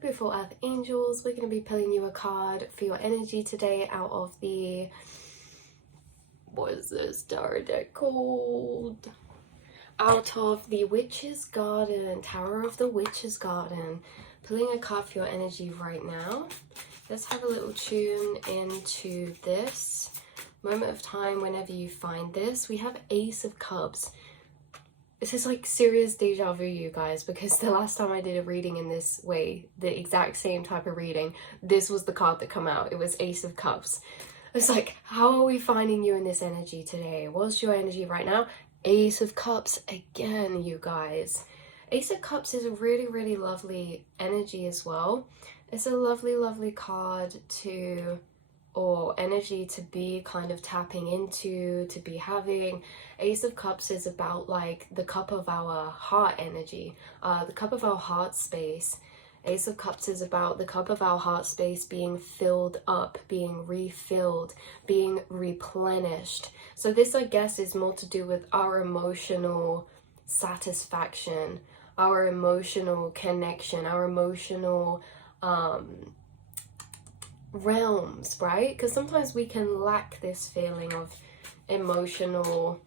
beautiful Earth Angels, we're going to be pulling you a card for your energy today out of the, what is this tarot deck called? Out of the Witch's Garden, Tower of the Witch's Garden. Pulling a card for your energy right now. Let's have a little tune into this moment of time whenever you find this. We have Ace of Cups. This is like serious deja vu, you guys, because the last time I did a reading in this way, the exact same type of reading, this was the card that came out. It was Ace of Cups. It's like, how are we finding you in this energy today? What's your energy right now? Ace of Cups again, you guys. Ace of Cups is a really, really lovely energy as well. It's a lovely, lovely card to, or energy to be kind of tapping into, to be having. Ace of Cups is about like the cup of our heart energy, the cup of our heart space. Ace of Cups is about the cup of our heart space being filled up, being refilled, being replenished. So this, I guess, is more to do with our emotional satisfaction, our emotional connection, our emotional realms, right? Because sometimes we can lack this feeling of emotional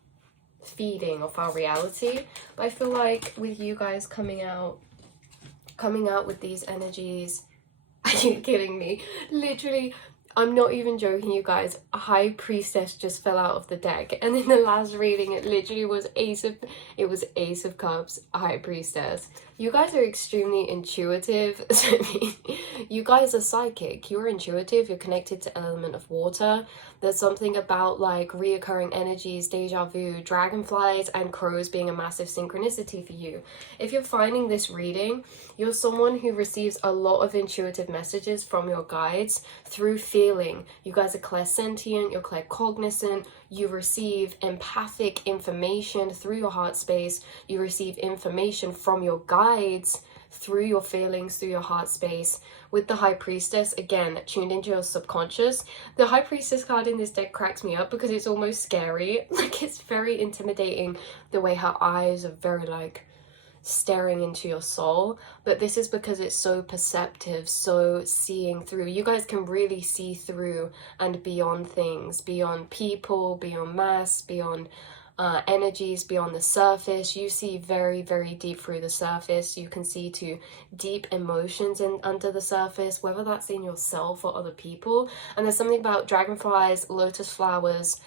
feeding of our reality. But I feel like with you guys coming out with these energies, are you kidding me? Literally, I'm not even joking, you guys. A High Priestess just fell out of the deck, and in the last reading it literally was Ace of Cups, High Priestess. You guys are extremely intuitive. You guys are psychic, you're intuitive, you're connected to element of water. There's something about like reoccurring energies, deja vu, dragonflies and crows being a massive synchronicity for you. If you're finding this reading, you're someone who receives a lot of intuitive messages from your guides through feeling. You guys are clairsentient, you're claircognizant, you receive empathic information through your heart space, you receive information from your guides through your feelings, through your heart space. With the High Priestess, again, tuned into your subconscious. The High Priestess card in this deck cracks me up because it's almost scary. Like, it's very intimidating the way her eyes are very like staring into your soul, but this is because it's so perceptive, so seeing through. You guys can really see through and beyond things, beyond people, beyond mass, beyond energies, beyond the surface. You see very, very deep through the surface. You can see to deep emotions in under the surface, whether that's in yourself or other people. And there's something about dragonflies, lotus flowers,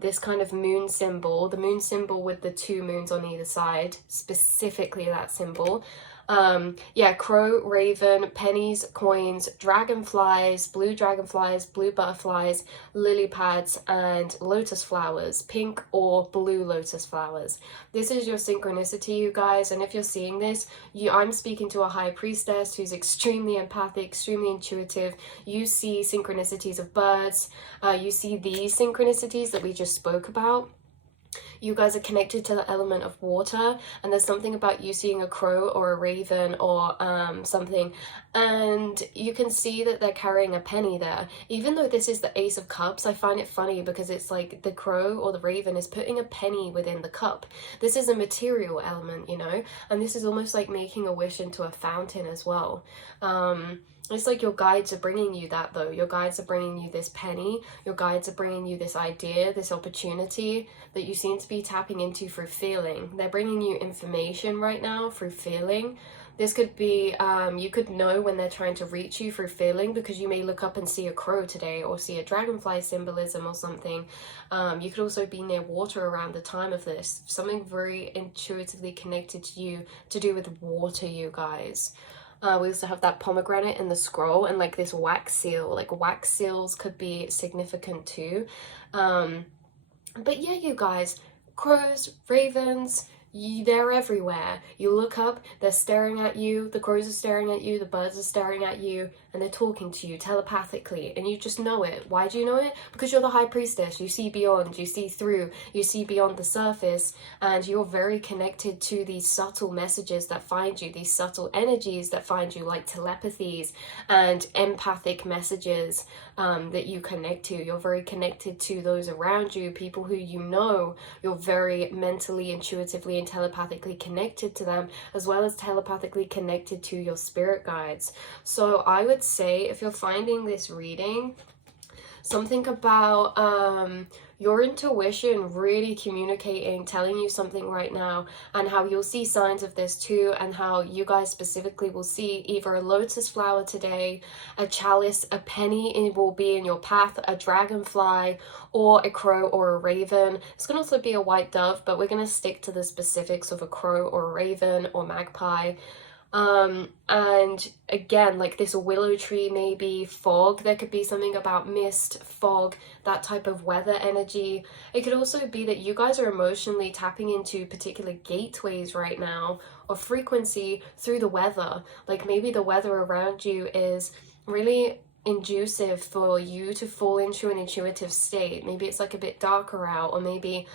this kind of moon symbol, the moon symbol with the two moons on either side, specifically that symbol. Yeah, crow, raven, pennies, coins, dragonflies, blue butterflies, lily pads, and lotus flowers, pink or blue lotus flowers. This is your synchronicity, you guys, and if you're seeing this, I'm speaking to a High Priestess who's extremely empathic, extremely intuitive. You see synchronicities of birds, you see these synchronicities that we just spoke about. You guys are connected to the element of water, and there's something about you seeing a crow or a raven or something, and you can see that they're carrying a penny there. Even though this is the Ace of Cups, I find it funny because it's like the crow or the raven is putting a penny within the cup. This is a material element, you know, and this is almost like making a wish into a fountain as well. It's like your guides are bringing you that though. Your guides are bringing you this penny. Your guides are bringing you this idea, this opportunity that you seem to be tapping into through feeling. They're bringing you information right now through feeling. This could be, you could know when they're trying to reach you through feeling because you may look up and see a crow today or see a dragonfly symbolism or something. You could also be near water around the time of this. Something very intuitively connected to you to do with water, you guys. We also have that pomegranate in the scroll and like this wax seal. Like wax seals could be significant too. But yeah, you guys, crows, ravens, they're everywhere. You look up, they're staring at you, the crows are staring at you, the birds are staring at you, and they're talking to you telepathically, and you just know it. Why do you know it? Because you're the High Priestess. You see beyond, you see through, you see beyond the surface, and you're very connected to these subtle messages that find you, these subtle energies that find you, like telepathies and empathic messages that you connect to. You're very connected to those around you, people who you know. You're very mentally, intuitively being telepathically connected to them, as well as telepathically connected to your spirit guides. So I would say, if you're finding this reading, something about your intuition really communicating, telling you something right now, and how you'll see signs of this too, and how you guys specifically will see either a lotus flower today, a chalice, a penny will be in your path, a dragonfly, or a crow or a raven. It's going to also be a white dove, but we're going to stick to the specifics of a crow or a raven or magpie. And again, like this willow tree, maybe fog, there could be something about mist, fog, that type of weather energy. It could also be that you guys are emotionally tapping into particular gateways right now of frequency through the weather. Like maybe the weather around you is really inducive for you to fall into an intuitive state. Maybe it's like a bit darker out, or maybe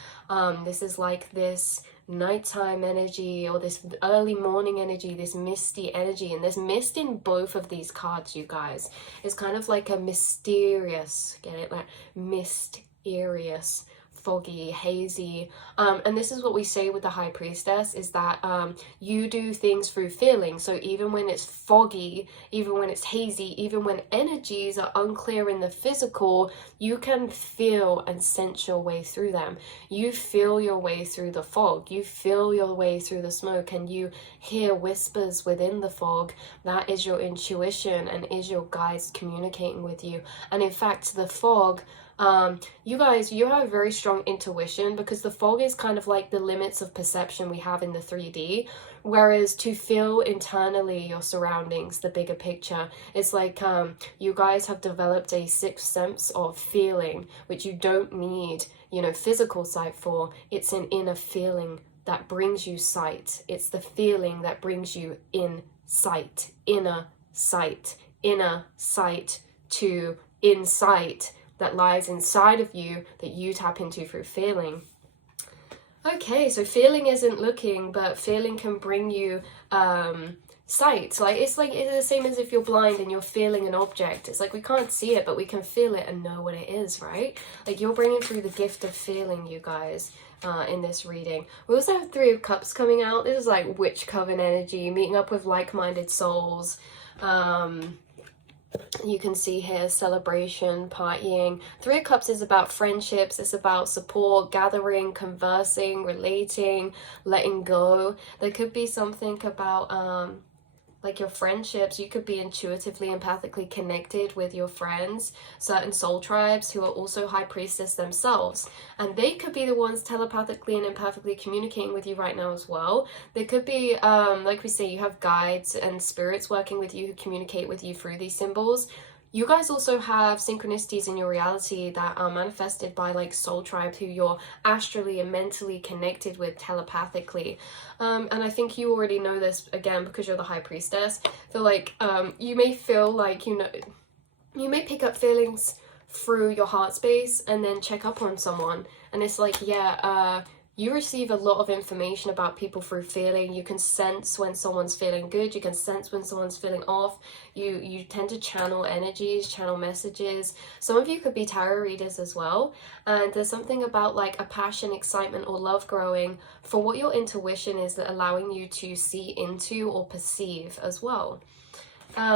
this is like this nighttime energy, or this early morning energy, this misty energy. And there's mist in both of these cards, you guys. It's kind of like a mysterious, get it, like mysterious, foggy, hazy, and this is what we say with the High Priestess, is that you do things through feeling. So even when it's foggy, even when it's hazy, even when energies are unclear in the physical, you can feel and sense your way through them. You feel your way through the fog, you feel your way through the smoke, and you hear whispers within the fog. That is your intuition and is your guides communicating with you. And in fact, the fog, you guys, you have a very strong intuition, because the fog is kind of like the limits of perception we have in the 3D, whereas to feel internally your surroundings, the bigger picture, it's like you guys have developed a sixth sense of feeling, which you don't need, you know, physical sight for. It's an inner feeling that brings you sight. It's the feeling that brings you insight, inner sight to insight that lies inside of you, that you tap into through feeling. Okay, so feeling isn't looking, but feeling can bring you sight. It's the same as if you're blind and you're feeling an object. It's like we can't see it, but we can feel it and know what it is, right? Like you're bringing through the gift of feeling, you guys, in this reading. We also have Three of Cups coming out. This is like witch coven energy, meeting up with like-minded souls. You can see here celebration, partying. Three of Cups is about friendships. It's about support, gathering, conversing, relating, letting go. There could be something about like your friendships. You could be intuitively, empathically connected with your friends, certain soul tribes who are also High Priestess themselves, and they could be the ones telepathically and empathically communicating with you right now as well. There could be like we say, you have guides and spirits working with you who communicate with you through these symbols. You guys also have synchronicities in your reality that are manifested by like soul tribes who you're astrally and mentally connected with telepathically. And I think you already know this, again, because you're the High Priestess. So like you may feel like, you know, you may pick up feelings through your heart space and then check up on someone. And it's like, yeah, you receive a lot of information about people through feeling. You can sense when someone's feeling good. You can sense when someone's feeling off. You tend to channel energies, channel messages. Some of you could be tarot readers as well. And there's something about like a passion, excitement, or love growing for what your intuition is, that allowing you to see into or perceive as well.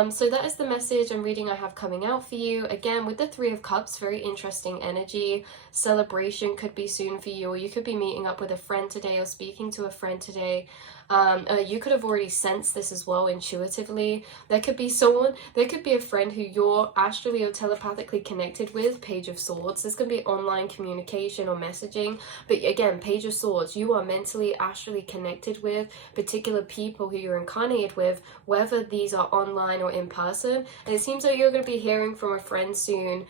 So that is the message and reading I have coming out for you. Again, with the Three of Cups, very interesting energy. Celebration could be soon for you, or you could be meeting up with a friend today or speaking to a friend today. You could have already sensed this as well intuitively. There could be a friend who you're astrally or telepathically connected with, Page of Swords. This can be online communication or messaging, but again, Page of Swords, you are mentally, astrally connected with particular people who you're incarnated with, whether these are online or in person. And it seems like you're going to be hearing from a friend soon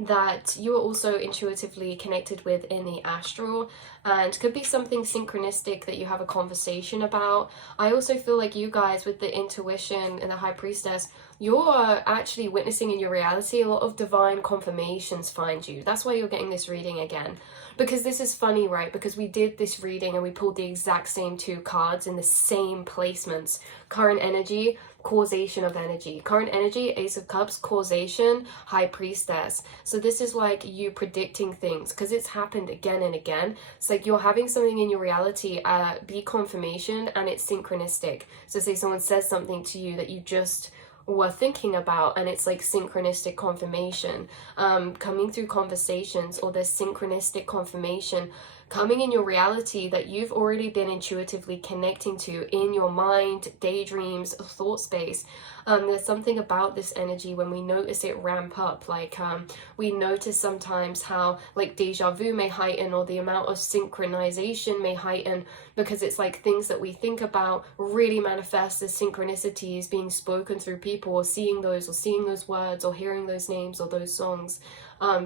that you are also intuitively connected with in the astral, and could be something synchronistic that you have a conversation about. I also feel like you guys, with the intuition and the High Priestess, you're actually witnessing in your reality a lot of divine confirmations find you. That's why you're getting this reading again. Because this is funny, right? Because we did this reading and we pulled the exact same two cards in the same placements. Current energy, causation of energy. Current energy, Ace of Cups, causation, High Priestess. So this is like you predicting things because it's happened again and again. It's like you're having something in your reality be confirmation, and it's synchronistic. So say someone says something to you that you just were thinking about, and it's like synchronistic confirmation coming through conversations, or there's synchronistic confirmation coming in your reality that you've already been intuitively connecting to in your mind, daydreams, thought space. There's something about this energy when we notice it ramp up, like we notice sometimes how like deja vu may heighten, or the amount of synchronization may heighten, because it's like things that we think about really manifest as synchronicities being spoken through people, or seeing those words, or hearing those names or those songs.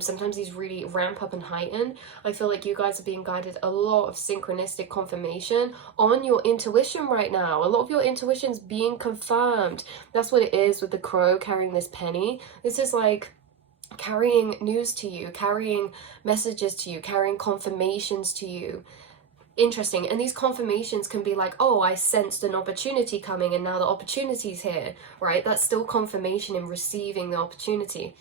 Sometimes these really ramp up and heighten. I feel like you guys are being guided a lot of synchronistic confirmation on your intuition right now. A lot of your intuition's being confirmed. That's what it is with the crow carrying this penny. This is like carrying news to you, carrying messages to you, carrying confirmations to you. Interesting. And these confirmations can be like, oh, I sensed an opportunity coming and now the opportunity's here, right? That's still confirmation in receiving the opportunity.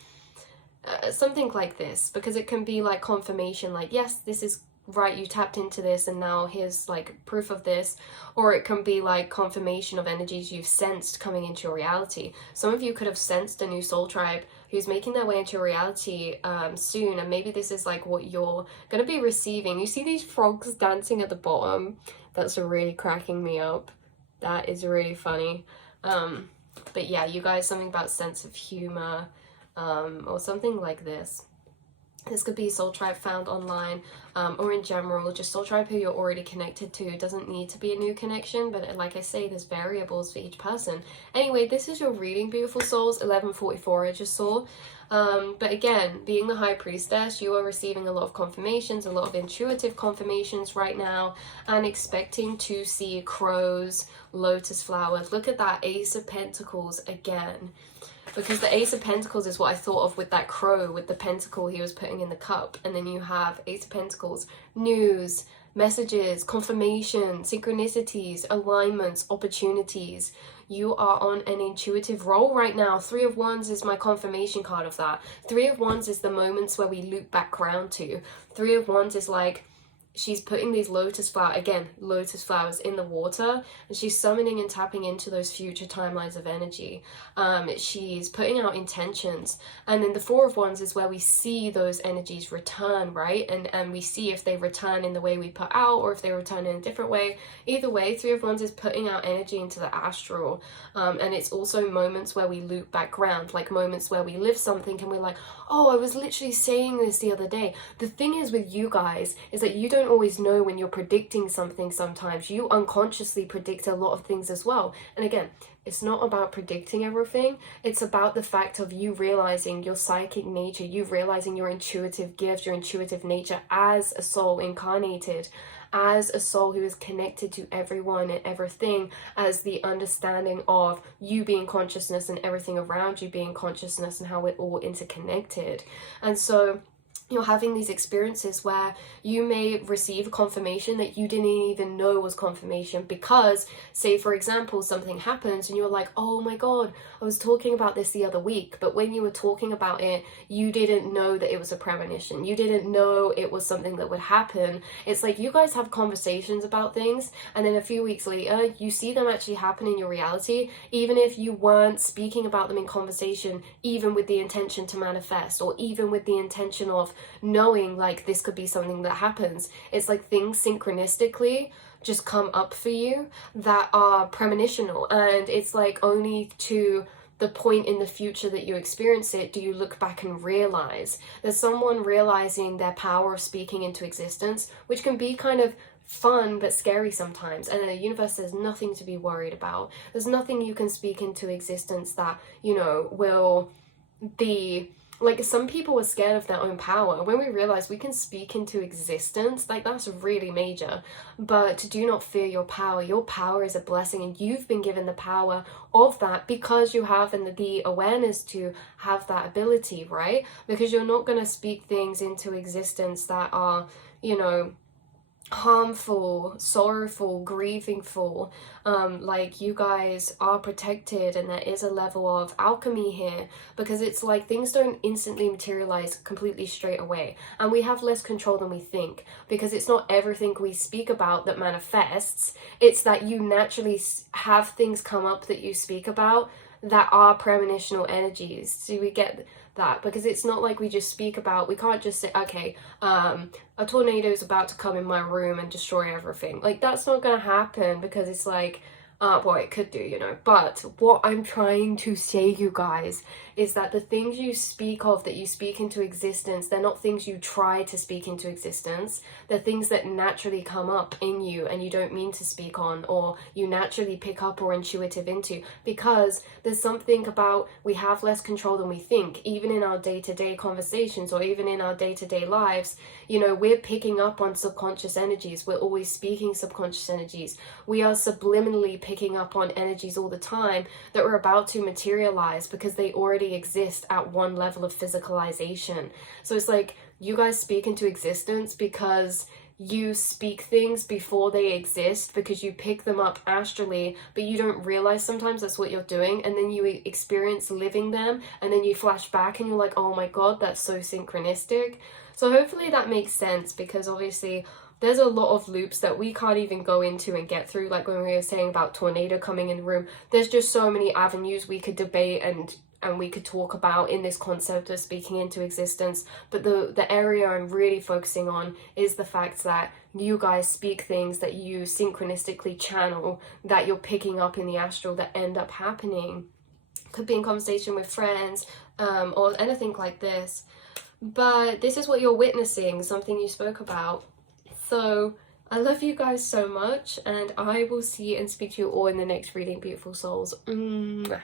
Something like this, because it can be like confirmation, like, yes, this is right, you tapped into this and now here's like proof of this. Or it can be like confirmation of energies you've sensed coming into your reality. Some of you could have sensed a new soul tribe who's making their way into your reality soon, and maybe this is like what you're going to be receiving. You see these frogs dancing at the bottom? That's really cracking me up. That is really funny. But yeah, you guys, something about sense of humor, or something like this. This could be soul tribe found online, or in general, just soul tribe who you're already connected to. It doesn't need to be a new connection, but like I say, there's variables for each person. Anyway, this is your reading, beautiful souls. 1144 I just saw. But again, being the High Priestess, you are receiving a lot of confirmations, a lot of intuitive confirmations right now, and expecting to see crows, lotus flowers. Look at that Ace of Pentacles again. Because the Ace of Pentacles is what I thought of with that crow, with the pentacle he was putting in the cup. And then you have Ace of Pentacles, news, messages, confirmation, synchronicities, alignments, opportunities. You are on an intuitive roll right now. 3 of Wands is my confirmation card of that. 3 of Wands is the moments where we loop back around to. 3 of Wands is like, she's putting these lotus flowers in the water, and she's summoning and tapping into those future timelines of energy. She's putting out intentions, and then the 4 of Wands is where we see those energies return, right? And we see if they return in the way we put out, or if they return in a different way. Either way, 3 of Wands is putting out energy into the astral, and it's also moments where we loop back around, like moments where we live something and we're like, oh, I was literally saying this the other day. The thing is with you guys is that you don't always know when you're predicting something. Sometimes you unconsciously predict a lot of things as well. And again, it's not about predicting everything. It's about the fact of you realizing your psychic nature, you realizing your intuitive gift, your intuitive nature as a soul incarnated, as a soul who is connected to everyone and everything, as the understanding of you being consciousness and everything around you being consciousness, and how we're all interconnected. And so you're having these experiences where you may receive confirmation that you didn't even know was confirmation, because, say for example, something happens and you're like, oh my god, I was talking about this the other week, but when you were talking about it, you didn't know that it was a premonition. You didn't know it was something that would happen. It's like you guys have conversations about things, and then a few weeks later, you see them actually happen in your reality, even if you weren't speaking about them in conversation, even with the intention to manifest, or even with the intention of knowing like this could be something that happens. It's like things synchronistically just come up for you that are premonitional, and it's like only to the point in the future that you experience it do you look back and realize. There's someone realizing their power of speaking into existence, which can be kind of fun but scary sometimes, and the universe says nothing to be worried about. There's nothing you can speak into existence that, you know, will be like, some people are scared of their own power. When we realize we can speak into existence, like, that's really major. But do not fear your power. Your power is a blessing, and you've been given the power of that because you have the awareness to have that ability, right? Because you're not going to speak things into existence that are, you know, harmful, sorrowful, grievingful, like you guys are protected, and there is a level of alchemy here, because it's like things don't instantly materialize completely straight away, and we have less control than we think, because it's not everything we speak about that manifests. It's that you naturally have things come up that you speak about that are premonitional energies. So we get that, because it's not like we just speak about, we can't just say, okay, a tornado is about to come in my room and destroy everything. Like, that's not gonna happen, because it's like, well, it could do, you know. But what I'm trying to say, you guys, is that the things you speak of, that you speak into existence, they're not things you try to speak into existence. They're things that naturally come up in you and you don't mean to speak on, or you naturally pick up or intuitive into, because there's something about, we have less control than we think, even in our day-to-day conversations, or even in our day-to-day lives. You know, we're picking up on subconscious energies. We're always speaking subconscious energies. We are subliminally picking up on energies all the time that we're about to materialize, because they already exist at one level of physicalization. So it's like, you guys speak into existence because you speak things before they exist, because you pick them up astrally, but you don't realize sometimes that's what you're doing, and then you experience living them, and then you flash back and you're like, oh my god, that's so synchronistic. So hopefully that makes sense, because obviously there's a lot of loops that we can't even go into and get through. Like when we were saying about tornado coming in the room, there's just so many avenues we could debate and we could talk about in this concept of speaking into existence. But the area I'm really focusing on is the fact that you guys speak things that you synchronistically channel, that you're picking up in the astral, that end up happening. Could be in conversation with friends, or anything like this. But this is what you're witnessing, something you spoke about. So I love you guys so much, and I will see and speak to you all in the next reading, beautiful souls. Mwah.